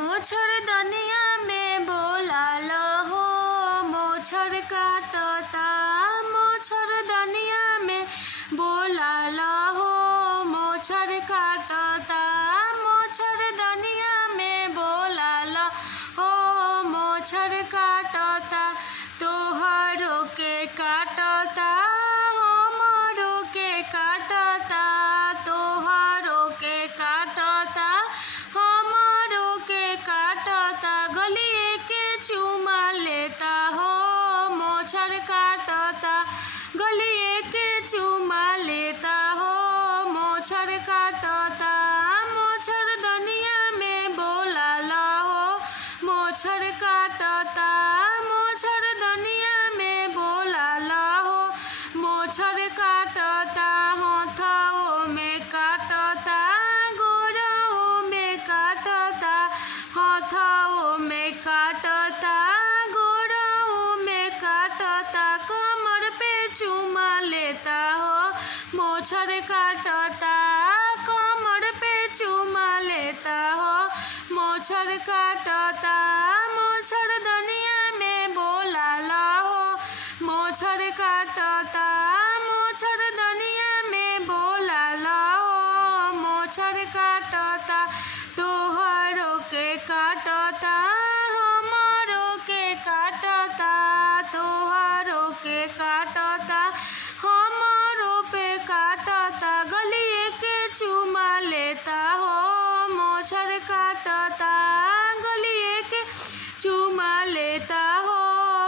मोछर दनिया में बोला हो, मोछर काटता। मोछर दनिया में बोला हो, मोछर काटता। मोछर दनिया में बोला हो, मोछर काटता। तोहरो के काटता, हमरो के काटता। तोहरो के काटता, हमरो के काटता। गलिए के चुमा लेता हो, मोछर काटता। गलिए के चुमा लेता हो, मोछर काटता। मोछर दनिया में बोला हो, मोछर काटता। मोछर दनिया में बोला हो, मोछर काटता। हाथों में काटता, गोड़ों में काटता। हाथों में काटता, गोड़ों में काटता। कमर पे चुमा लेता हो, मोछर काटता। कमर पे चुमा लेता हो, मोछर काटता। मोछर दनिया में बोला हो, मोछर काटता। मोछर दनिया में बोला हो, मोछर काटता। तोहरो के काटता, हमरो के काटता। तोहरो के काटता, हमरो पे काटता। गलिए के चुमा लेता हो, मोछर काटता। गलिए के चुमा लेता हो,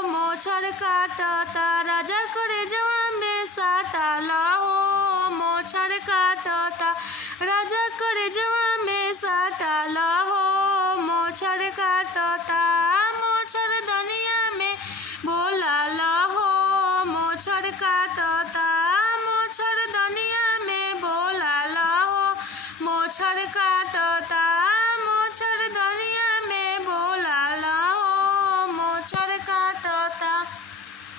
मोछर काटता। राजा करे जवा में साटा हो, मोछर काटता। राजा करे जवा में साटा हो, मोछर काटता। मोछर दनिया में बोला हो, मोछर काटता। मोछर दनिया में बोला हो, मोछर काटता।